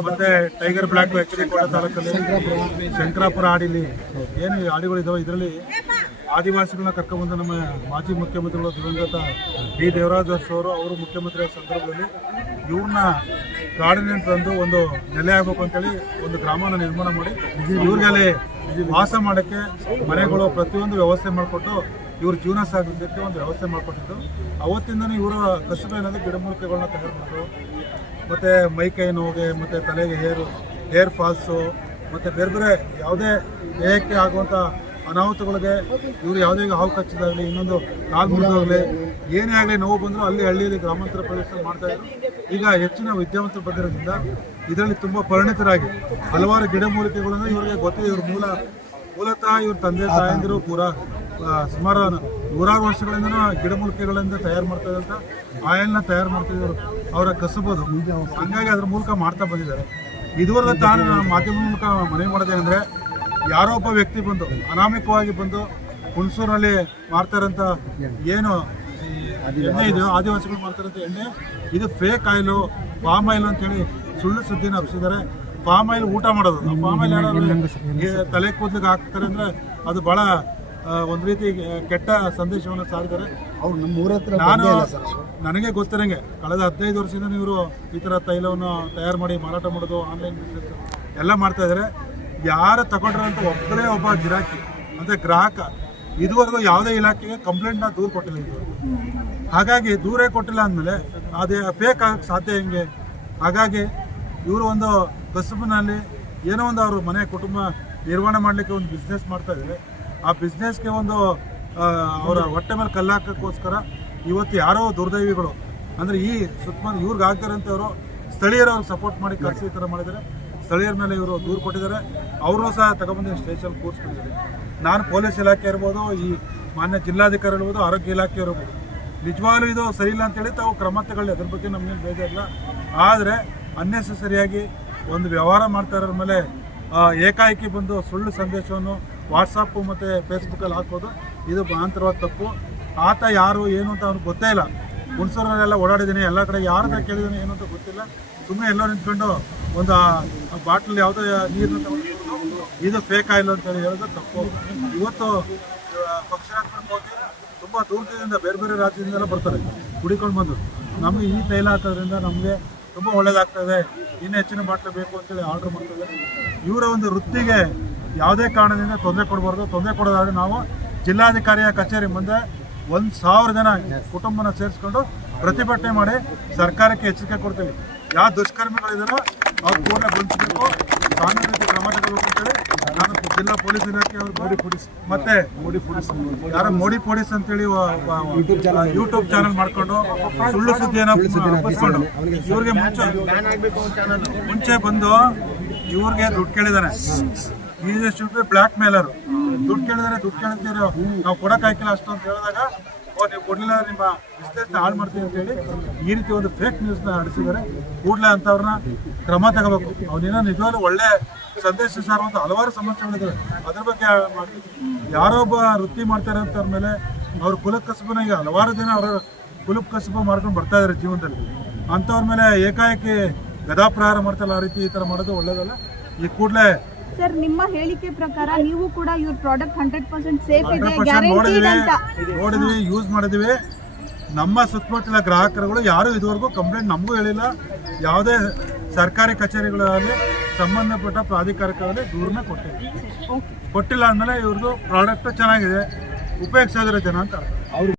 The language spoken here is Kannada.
ಮತ್ತೆ ಟೈಗರ್ ಬ್ಲಾಕ್ ಎಚ್ ಡಿ ಕೋಟೆ ತಾಲೂಕಲ್ಲಿ ಶಂಕರಾಪುರ ಹಾಡಿಲಿ ಏನು ಈ ಹಾಡಿಗಳಿದಾವೆ ಇದರಲ್ಲಿ ಆದಿವಾಸಿಗಳನ್ನ ಕರ್ಕೊಂಡ್ಬಂದು ನಮ್ಮ ಮಾಜಿ ಮುಖ್ಯಮಂತ್ರಿಗಳು ದಿವಂಗತ ಡಿ. ದೇವರಾಜ್ ಅವರು ಅವರು ಮುಖ್ಯಮಂತ್ರಿ ಸಂದರ್ಭದಲ್ಲಿ ಇವ್ರನ್ನ ಕಾಡಿನ ತಂದು ಒಂದು ನೆಲೆ ಆಗ್ಬೇಕು ಅಂತೇಳಿ ಒಂದು ಗ್ರಾಮನ ನಿರ್ಮಾಣ ಮಾಡಿ ಇವ್ರಿಗೆ ಅಲ್ಲಿ ವಾಸ ಮಾಡೋಕ್ಕೆ ಮನೆಗಳು ಪ್ರತಿಯೊಂದು ವ್ಯವಸ್ಥೆ ಮಾಡಿಕೊಟ್ಟು ಇವ್ರ ಜೀವನ ಸಾಗಿಸೋದಕ್ಕೆ ಒಂದು ವ್ಯವಸ್ಥೆ ಮಾಡಿಕೊಟ್ಟಿದ್ದು. ಅವತ್ತಿಂದನೇ ಇವರ ಕಸುಬು ಏನಂದ್ರೆ ಗಿಡಮೂಲಿಕೆಗಳನ್ನ ತಯಾರು ಮಾಡೋದು ಮತ್ತು ಮೈಕೈ ನೋವಿಗೆ ಮತ್ತು ತಲೆಗೆ ಹೇರು ಹೇರ್ ಫಾಲ್ಸು ಮತ್ತು ಬೇರೆ ಬೇರೆ ಯಾವುದೇ ದೇಹಕ್ಕೆ ಆಗುವಂಥ ಅನಾಹುತಗಳಿಗೆ ಇವರು ಯಾವುದೇ ಹಾವು ಕಚ್ಚಿದಾಗಲಿ ಇನ್ನೊಂದು ಕಾಲು ಏನೇ ಆಗಲಿ ನೋವು ಬಂದರೂ ಅಲ್ಲಿ ಹಳ್ಳಿಯಲ್ಲಿ ಗ್ರಾಮಾಂತರ ಪ್ರದೇಶದಲ್ಲಿ ಇದ್ದರು ಈಗ ಹೆಚ್ಚಿನ ವಿದ್ಯಾವಂತರು ಬಂದಿರೋದ್ರಿಂದ ಇದರಲ್ಲಿ ತುಂಬ ಪರಿಣಿತರಾಗಿ ಹಲವಾರು ಗಿಡಮೂಲಿಕೆಗಳನ್ನು ಇವರಿಗೆ ಗೊತ್ತಿದೆ. ಇವ್ರ ಮೂಲ ಮೂಲತಃ ಇವ್ರ ತಂದೆ ತಾಯಂದಿರು ಆ, ಸುಮಾರು ನೂರಾರು ವರ್ಷಗಳಿಂದ ಗಿಡಮೂಲಿಕೆಗಳಿಂದ ತಯಾರು ಮಾಡ್ತಾ ಇದ್ದಂಥ ಆಯಿಲ್ನ ತಯಾರು ಮಾಡ್ತಿದ್ರು ಅವರ ಕಸಬೋದು ಹಂಗಾಗಿ ಅದ್ರ ಮೂಲಕ ಮಾಡ್ತಾ ಬಂದಿದ್ದಾರೆ ಇದುವರೆಗೂ ತಾನು ಮಾಧ್ಯಮ ಮೂಲಕ ಮನವಿ ಮಾಡೋದೇನೆಂದರೆ ಯಾರೋ ಒಬ್ಬ ವ್ಯಕ್ತಿ ಬಂದು ಅನಾಮಿಕವಾಗಿ ಬಂದು ಹುಣಸೂರಿನಲ್ಲಿ ಮಾಡ್ತಾರಂತ ಏನು ಎಣ್ಣೆ ಇದೆಯೋ ಆದಿವಾಸಿಗಳು ಮಾಡ್ತಾರಂತ ಎಣ್ಣೆ ಇದು ಫೇಕ್ ಆಯಿಲು ಪಾಮ್ ಆಯಿಲ್ ಅಂತೇಳಿ ಸುಳ್ಳು ಸುದ್ದಿನ ಹಬ್ಬಿಸಿದ್ದಾರೆ ಪಾಮ್ ಆಯಿಲ್ ಊಟ ಮಾಡೋದು ಪಾಮ್ ಆಯಿಲ್ ತಲೆ ಕೂದಲಿಗೆ ಹಾಕ್ತಾರೆ ಅಂದರೆ ಅದು ಆ, ಒಂದ್ ರೀತಿ ಕೆಟ್ಟ ಸಂದೇಶವನ್ನು ಸಾರಿದ್ದಾರೆ. ಅವ್ರು ನಮ್ಮ ಊರ ಹತ್ರ ನಾನು ನನಗೆ ಗೊತ್ತಿರಂಗೆ ಕಳೆದ ಹದಿನೈದು ವರ್ಷದಿಂದ ಇವರು ಈ ಥರ ತೈಲವನ್ನು ತಯಾರು ಮಾಡಿ ಮಾರಾಟ ಮಾಡೋದು ಆನ್ಲೈನ್ ಬಿಸ್ನೆಸ್ ಎಲ್ಲ ಮಾಡ್ತಾ ಇದ್ದಾರೆ ಯಾರು ತಗೊಂಡ್ರಂತ ಒಬ್ಬರೇ ಒಬ್ಬ ಗಿರಾಕಿ ಅಂದರೆ ಗ್ರಾಹಕ ಇದುವರೆಗೂ ಯಾವುದೇ ಇಲಾಖೆಗೆ ಕಂಪ್ಲೇಂಟ್ನ ದೂರು ಕೊಟ್ಟಿಲ್ಲ ಇದುವರೆಗೂ ಹಾಗಾಗಿ ದೂರೇ ಕೊಟ್ಟಿಲ್ಲ ಅಂದಮೇಲೆ ಅದೇ ಫೇಕ್ ಆಗಕ್ಕೆ ಸಾಧ್ಯ ಹೆಂಗೆ? ಹಾಗಾಗಿ ಇವರು ಒಂದು ಕಸುಬಿನಲ್ಲಿ ಏನೋ ಒಂದು ಅವರು ಮನೆ ಕುಟುಂಬ ನಿರ್ವಹಣೆ ಮಾಡಲಿಕ್ಕೆ ಒಂದು ಬಿಸ್ನೆಸ್ ಮಾಡ್ತಾ ಇದ್ದಾರೆ ಆ ಬಿಸ್ನೆಸ್ಗೆ ಒಂದು ಅವರ ಹೊಟ್ಟೆ ಮೇಲೆ ಕಲ್ಲಾಕೋಸ್ಕರ ಇವತ್ತು ಯಾರೋ ದುರ್ದೈವಿಗಳು. ಅಂದರೆ ಈ ಸುತ್ತಮುತ್ತ ಇವ್ರಿಗೆ ಆಗ್ತಾರಂತವರು ಸ್ಥಳೀಯರು ಅವ್ರಿಗೆ ಸಪೋರ್ಟ್ ಮಾಡಿ ಕರೆಸಿ ಈ ಥರ ಮಾಡಿದರೆ. ಸ್ಥಳೀಯರ ಮೇಲೆ ಇವರು ದೂರು ಕೊಟ್ಟಿದ್ದಾರೆ ಅವರು ಸಹ ತಗೊಬಂದು ಸ್ಟೇಷನ್ ಕೂರಿಸ್ಕೊಂಡಿದ್ದಾರೆ ನಾನು ಪೊಲೀಸ್ ಇಲಾಖೆ ಇರ್ಬೋದು, ಈ ಮಾನ್ಯ ಜಿಲ್ಲಾಧಿಕಾರಿ ಇರ್ಬೋದು, ಆರೋಗ್ಯ ಇಲಾಖೆ ಇರ್ಬೋದು. ನಿಜವಾಗ್ಲೂ ಇದು ಸರಿ ಇಲ್ಲ ಅಂತೇಳಿ ತಾವು ಕ್ರಮ ತಗೊಳ್ಳಿ. ಅದ್ರ ಬಗ್ಗೆ ನಮಗೇನು ಬೇಜಾರಿಲ್ಲ ಆದರೆ ಅನ್ನೆಸೆಸರಿಯಾಗಿ ಒಂದು ವ್ಯವಹಾರ ಮಾಡ್ತಾ ಇರೋದ್ರ ಮೇಲೆ ಏಕಾಏಕಿ ಬಂದು ಸುಳ್ಳು ಸಂದೇಶವನ್ನು ವಾಟ್ಸಪ್ಪು ಮತ್ತು ಫೇಸ್ಬುಕ್ಕಲ್ಲಿ ಹಾಕೋದು ಇದು ಭಾಂತರವಾದ ತಪ್ಪು. ಆತ ಯಾರು, ಏನು ಅಂತ ಅವ್ರಿಗೆ ಗೊತ್ತೇ ಇಲ್ಲ. ಹುಣಸೂರಲ್ಲೆಲ್ಲ ಓಡಾಡಿದ್ದೀನಿ. ಎಲ್ಲ ಕಡೆ ಯಾರನ್ನ ಕೇಳಿದ್ದೀನಿ, ಏನು ಅಂತ ಗೊತ್ತಿಲ್ಲ. ಸುಮ್ಮನೆ ಎಲ್ಲೋ ನಿಂತ್ಕೊಂಡು ಒಂದು ಬಾಟ್ಲ್ ಯಾವುದೋ ನೀರು ಅಂತ ಇದು ಫೇಕ್ ಆಯಿಲ್ ಅಂತೇಳಿ ಹೇಳೋದು ತಪ್ಪು. ಇವತ್ತು ಪಕ್ಷ ಹೋಗಿ ತುಂಬ ದೂರದಿಂದ ಬೇರೆ ಬೇರೆ ರಾಜ್ಯದಿಂದೆಲ್ಲ ಬರ್ತಾರೆ. ಕುಡಿಕೊಂಡು ಬಂದು. ನಮಗೆ ಈ ತೈಲ ಹಾಕೋದ್ರಿಂದ ನಮಗೆ ತುಂಬ ಒಳ್ಳೇದಾಗ್ತದೆ. ಇನ್ನೂ ಹೆಚ್ಚಿನ ಬಾಟ್ಲು ಬೇಕು ಅಂತೇಳಿ ಆರ್ಡ್ರ್ ಮಾಡ್ತಾರೆ ಇವರ ಒಂದು ವೃತ್ತಿಗೆ ಯಾವುದೇ ಕಾರಣದಿಂದ ತೊಂದರೆ ಕೊಡಬಾರ್ದು. ತೊಂದರೆ ಕೊಡೋದಾದ್ರೆ ನಾವು ಜಿಲ್ಲಾಧಿಕಾರಿಯ ಕಚೇರಿ ಮುಂದೆ ಒಂದು ಸಾವಿರ ಜನ ಕುಟುಂಬನ ಸೇರಿಸ್ಕೊಂಡು ಪ್ರತಿಭಟನೆ ಮಾಡಿ ಸರ್ಕಾರಕ್ಕೆ ಎಚ್ಚರಿಕೆ ಕೊಡ್ತೀವಿ. ಯಾವ ದುಷ್ಕರ್ಮಿಗಳಿದಾರೋ ಅವ್ರು ಕೂಡಲೇ ಬಂಧಿಸಬೇಕು ಕಾನೂನು ರೀತಿ ಕ್ರಮ ತಗೋಬೇಕು ಅಂತೇಳಿ ನಾನು ಜಿಲ್ಲಾ ಪೊಲೀಸ್ ಇಲಾಖೆ ಅವರು ಮೋಡಿ ಪೊಲೀಸ್ ಮತ್ತೆ ಮೋಡಿ ಪೊಲೀಸ್ ಯಾರೋ ಮೋಡಿ ಪೊಲೀಸ್ ಅಂತೇಳಿ ಯೂಟ್ಯೂಬ್ ಚಾನಲ್ ಮಾಡ್ಕೊಂಡು ಸುಳ್ಳು ಸುದ್ದಿಯನ್ನು ಹಬ್ಬಿಸ್ಕೊಂಡು ಇವ್ರಿಗೆ ಮುಂಚೆ ಮುಂಚೆ ಬಂದು ಇವ್ರಿಗೆ ದುಡ್ಡು ಕೇಳಿದಾನೆ. Is should be blackmailer ದುಡ್ಡು ಕೇಳಿದ್ರೆ ದುಡ್ಡು ಕೇಳ್ತೀರ. ನಾವು ಕೊಡಕ್ ಹಾಕಿಲ್ಲ ಅಷ್ಟು ಅಂತ ಹೇಳಿದಾಗ, ಓ, ನೀವು ಕೊಡ್ಲಿಲ್ಲ ನಿಮ್ಮ ಬಿಸ್ನೆಸ್ ಹಾಳು ಮಾಡ್ತೀವಿ ಅಂತ ಹೇಳಿ ಈ ರೀತಿ ಒಂದು ಫೇಕ್ ನ್ಯೂಸ್ನ ಹಡಿಸಿದ್ದಾರೆ ಕೂಡಲೇ ಅಂತವ್ರನ್ನ ಕ್ರಮ ತಗೋಬೇಕು. ಅವನೇನೋ ನಿಜವಾಗ್ಲೂ ಒಳ್ಳೆ ಸಂದೇಶ ಅಂತ ಹಲವಾರು ಸಮಸ್ಯೆಗಳಿದ್ದಾವೆ ಅದ್ರ ಬಗ್ಗೆ ಯಾರೊಬ್ಬ ವೃತ್ತಿ ಮಾಡ್ತಾರೆ ಅಂತವ್ರ ಮೇಲೆ ಅವ್ರ ಕುಲ ಕಸಬನ ಈಗ ಹಲವಾರು ಜನ ಅವರ ಕುಲ ಕಸಬು ಮಾಡ್ಕೊಂಡು ಬರ್ತಾ ಇದ್ದಾರೆ ಜೀವನದಲ್ಲಿ. ಅಂಥವ್ರ ಮೇಲೆ ಏಕಾಏಕಿ ಗದಾಪ್ರಹಾರ ಮಾಡ್ತಲ್ಲ ಆ ರೀತಿ ಈ ಥರ ಮಾಡೋದು ಒಳ್ಳೇದಲ್ಲ. ಈ ಕೂಡಲೇ ಸರ್ ನಿಮ್ಮ ಹೇಳಿಕೆ ಪ್ರಕಾರ ನೀವು ಕೂಡ ಇವ್ರ ಪ್ರಾಡಕ್ಟ್ ಹಂಡ್ರೆಡ್ ಪರ್ಸೆಂಟ್ ಸೇಫ್ ಇದೆ ಗ್ಯಾರಂಟಿ ನೋಡಿದ್ವಿ. ಅಂತ. ನೋಡಿದ್ವಿ ಯೂಸ್ ಮಾಡಿದ್ವಿ. ನಮ್ಮ ಸುತ್ತಮುತ್ತಲ ಗ್ರಾಹಕರುಗಳು ಯಾರು ಇದುವರೆಗೂ ಕಂಪ್ಲೇಂಟ್ ನಮಗೂ ಹೇಳಿಲ್ಲ. ಯಾವುದೇ ಸರ್ಕಾರಿ ಕಚೇರಿಗಳಾಗಲಿ ಸಂಬಂಧಪಟ್ಟ ಪ್ರಾಧಿಕಾರಕ್ಕಾಗಲಿ ದೂರನ್ನ ಕೊಟ್ಟಿಲ್ಲ. ಕೊಟ್ಟಿಲ್ಲ ಅಂದಮೇಲೆ ಇವ್ರದ್ದು ಪ್ರಾಡಕ್ಟ್ ಚೆನ್ನಾಗಿದೆ. ಉಪಯೋಗಿಸೋದ್ರ ಜನ ಅಂತ ಅರ್ಥ. ಅವ್ರು